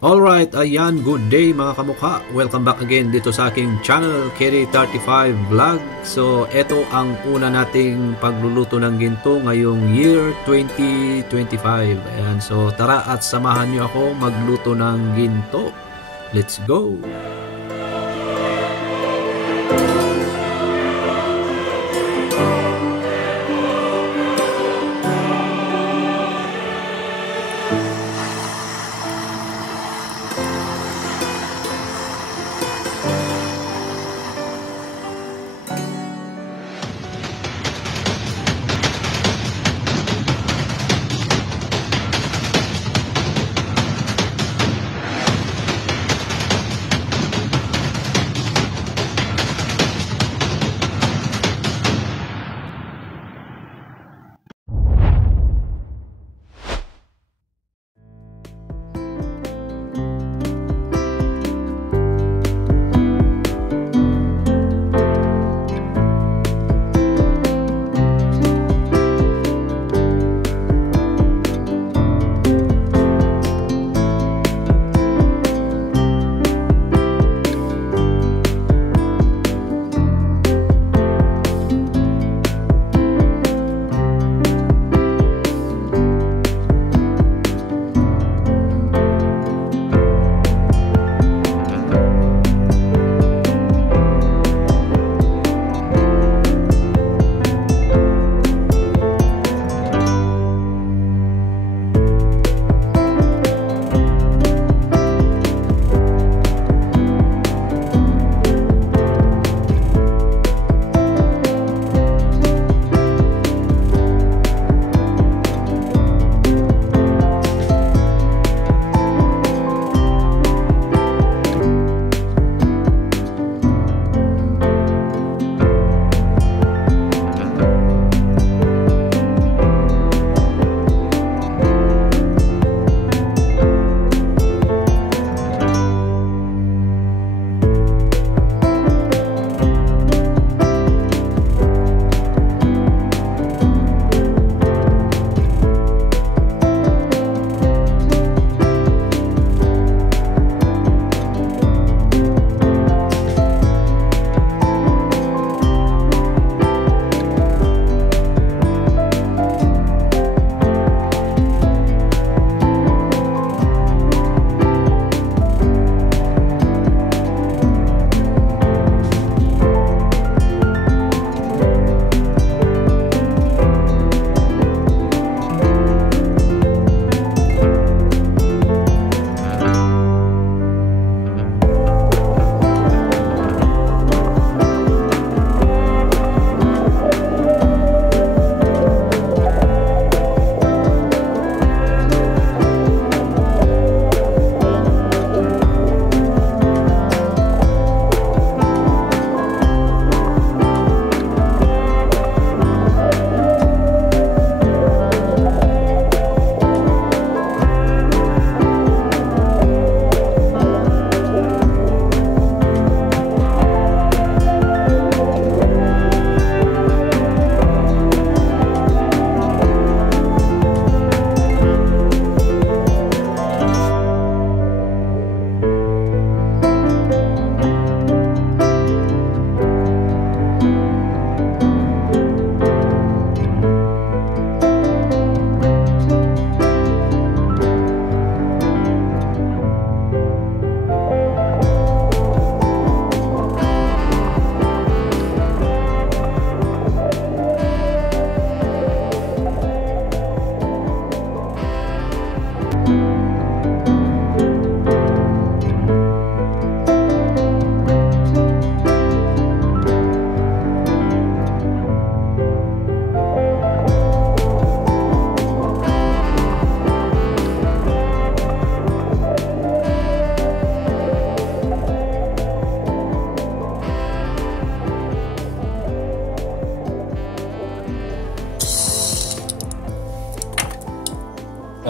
Alright, ayan, good day mga kamukha. Welcome back again dito sa aking channel, Kerry35 Vlog. So, ito ang una nating pagluluto ng ginto ngayong year 2025. Ayan, so tara at samahan nyo ako magluto ng ginto. Let's go!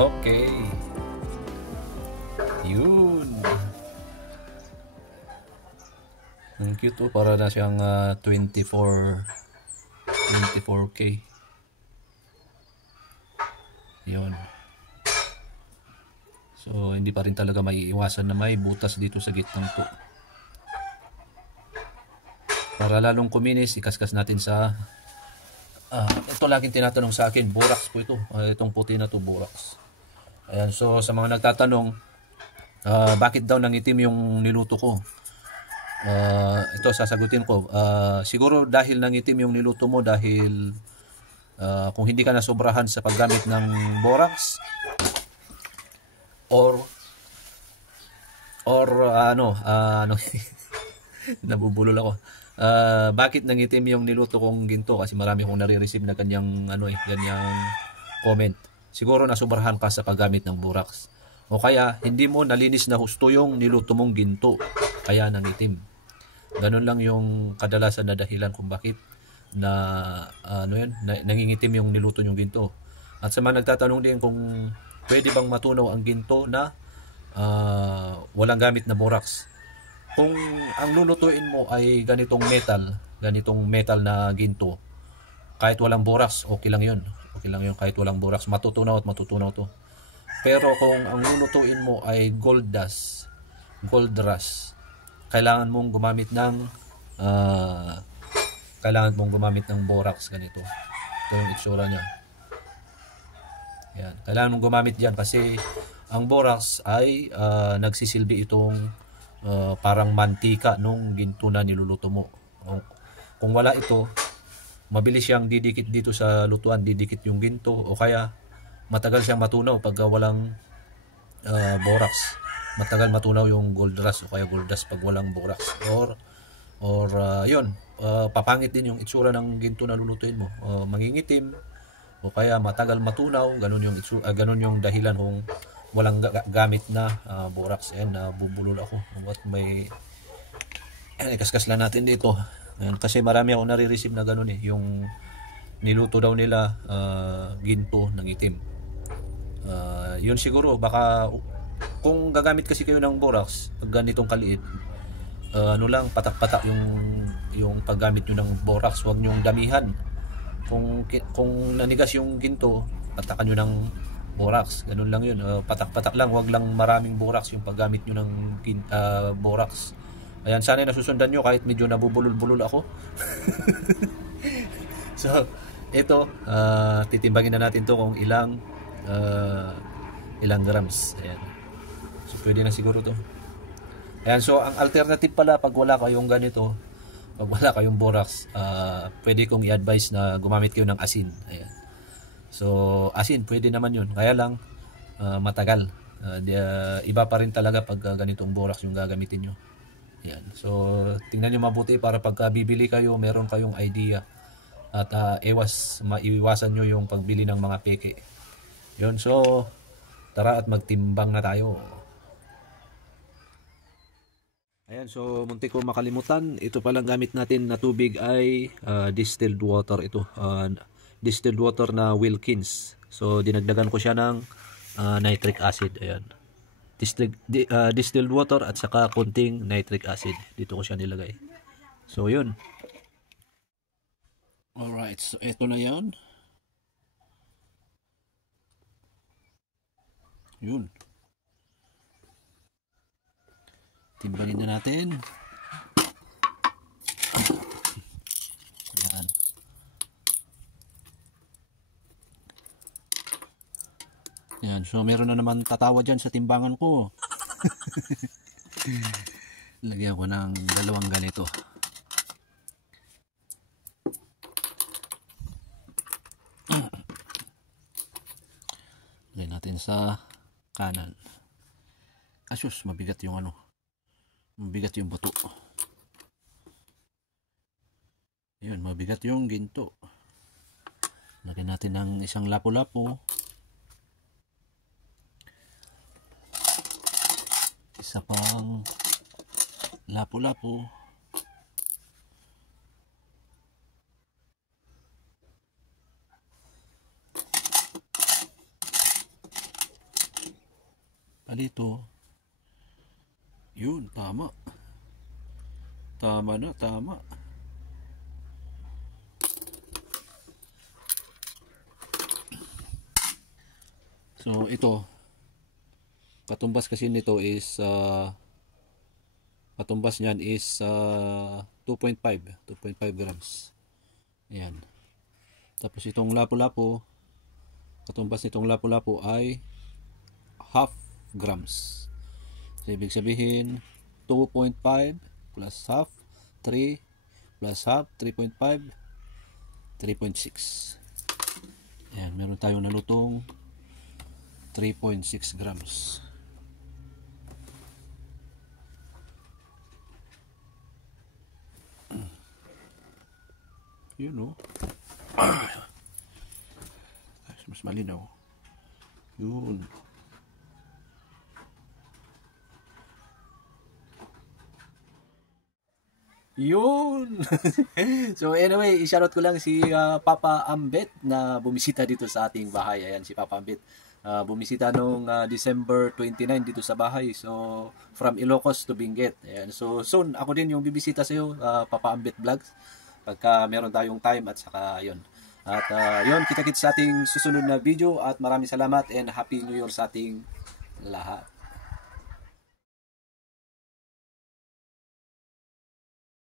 Okay. Yun. Ang cute, oh, para na siyang 24K. Yun. So hindi pa rin talaga maiiwasan na may butas dito sa gitnang to. Para lalong kuminis, ikaskas natin sa ito laging tinatanong sa akin, borax po ito. Itong puti na to, borax. Ayan, so sa mga nagtatanong, bakit daw nangitim yung niluto ko? Ito sasagutin ko. Siguro dahil nangitim yung niluto mo dahil kung hindi ka nasobrahan sa paggamit ng borax or nabubulol ako. Bakit nangitim yung niluto kong ginto? Kasi marami akong nare-receive na ganyang comment. Siguro nasobrahan ka sa paggamit ng borax. O kaya hindi mo nalinis na husto yung niluto mong ginto, kaya nangitim. Ganun lang yung kadalasan na dahilan kung bakit nangingitim yung niluto yung ginto. At sa mga nagtatanong din kung pwede bang matunaw ang ginto na walang gamit na borax. Kung ang lulutuin mo ay ganitong metal na ginto, kahit walang borax, okay lang yun. Okay lang yun kahit walang borax, matutunaw at matutunaw to. Pero kung ang lulutuin mo ay gold rush, kailangan mong gumamit ng borax ganito. Ito yung itsura niya. Yan. Kailangan mong gumamit diyan kasi ang borax ay nagsisilbi itong parang mantika nung ginto na niluluto mo. Kung wala ito, mabilis siyang didikit dito sa lutuan, didikit yung ginto, o kaya matagal siyang matunaw pag walang borax. Matagal matunaw yung gold rush o kaya gold dust pag walang borax. Papangit din yung itsura ng ginto na lulutuin mo. Mangingitim o kaya matagal matunaw, ganun yung dahilan kung walang gamit na borax. Bubulol ako. Ikaskas lang natin dito. Ayan, kasi marami ako nare-receive na ganun yung niluto daw nila ginto ng itim. Yun siguro baka kung gagamit kasi kayo ng borax pag ganitong kaliit, patak-patak yung paggamit nyo ng borax, huwag nyong damihan. Kung nanigas yung ginto, patakan nyo ng borax, ganun lang yun. Patak-patak lang, huwag lang maraming borax yung paggamit nyo ng borax. Ayan, sana nasusundan nyo kahit medyo nabubulol-bulol ako. So ito, titimbangin na natin to kung ilang grams. Ayan, so pwede na siguro to. Ayan, so ang alternative pala pag wala kayong ganito, pag wala kayong borax, pwede kong i-advise na gumamit kayo ng asin. Ayan. So asin pwede naman yun, kaya lang matagal. Iba pa rin talaga pag ganitong borax yung gagamitin nyo. Ayan. So tingnan nyo mabuti para pagka bibili kayo, meron kayong idea at maiwasan nyo yung pagbili ng mga peke. Yun, so tara at magtimbang na tayo. Ayan, so muntik ko makalimutan, ito palang gamit natin na tubig ay distilled water ito. Distilled water na Wilkins. So dinagdagan ko siya ng nitric acid. Ayan. Distilled water at saka konting nitric acid. Dito ko siya nilagay. So yun. Alright, so ito na yan. Yun. Timbangin na natin. Yan. Yan, so meron na naman tatawa dyan sa timbangan ko. Lagyan ko ng 2 ganito. Lagyan natin sa kanan. Asus, mabigat yung mabigat yung bato. Ayun, mabigat yung ginto. Lagyan natin ng isang lapu-lapu. Isa pang lapu-lapu. Alito. Yun, tama. Tama na, tama. So ito, katumbas kasi nito is katumbas niyan is 2.5 grams. Ayan. Tapos itong lapu-lapu, katumbas nitong lapu-lapu ay half grams. So, ibig sabihin 2.5 plus half, 3 plus half, 3.5, 3.6. Ayan, meron tayong nalutong 3.6 grams. Yun o. Mas malinaw. Yun. Yun. So anyway, i-shoutout ko lang si Papa Ambet na bumisita dito sa ating bahay. Ayan si Papa Ambet. Bumisita noong December 29 dito sa bahay. So from Ilocos to Benguet. Ayan. So soon ako din yung bibisita sa iyo, Papa Ambet Vlogs. Pagka meron tayong time at saka yun. At yun, kita-kits sa ating susunod na video at maraming salamat and Happy New Year sa ating lahat.